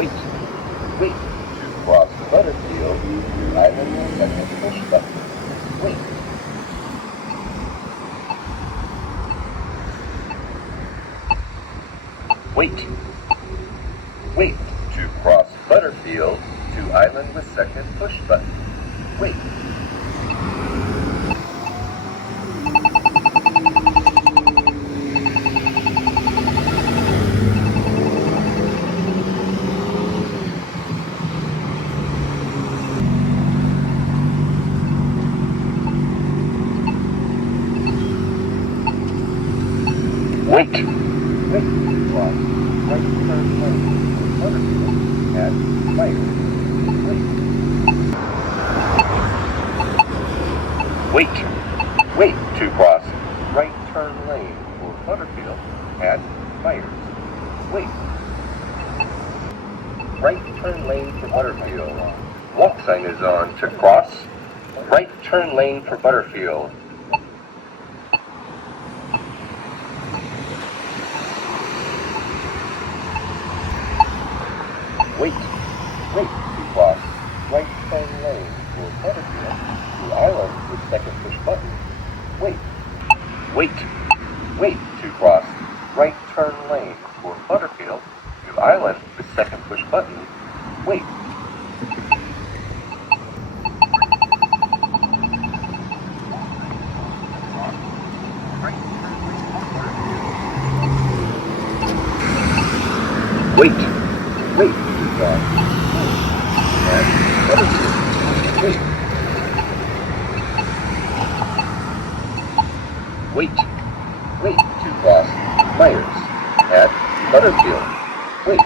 Wait. Wait. To cross Butterfield, to island with second push button. Wait. Wait. Wait. To cross Butterfield, to island with second push button. Wait. Wait. Wait. Cross right turn lane for Butterfield at Meyers. Wait. Wait. Wait to cross right turn lane for Butterfield at Meyers. Wait. Right turn lane for Butterfield. Walk sign is on to cross. Right turn lane for Butterfield. Wait. Wait to cross right turn lane for Butterfield to island with second push button. Wait. Wait. Wait to cross right turn lane for Butterfield to island with second push button. Wait. Wait. Wait to cross and Butterfield. Wait. Wait. Wait to cross Meyers at Butterfield. Wait.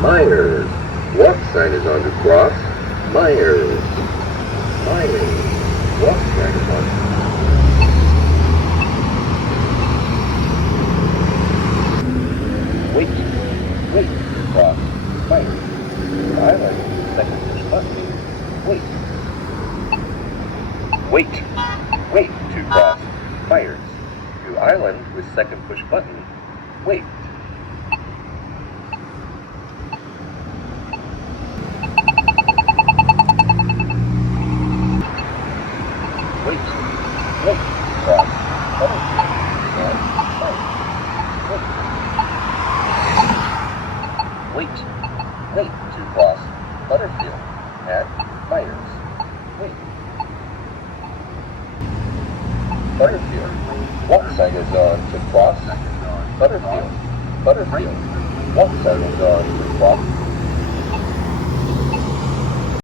Meyers. Walk sign is on to cross. Meyers. Meyers. Walk sign is on. Wait. Wait to cross Meyers. Island. Second push button. Wait. Wait. Wait to cross Meyers. To island with second push button. Wait. Wait. Wait to cross Butterfield and Meyers. Wait. Wait. Wait to cross Butterfield at Meyers. Wait. Butterfield. Walk sign is on to cross. Butterfield. Butterfield. Walk sign is on to cross.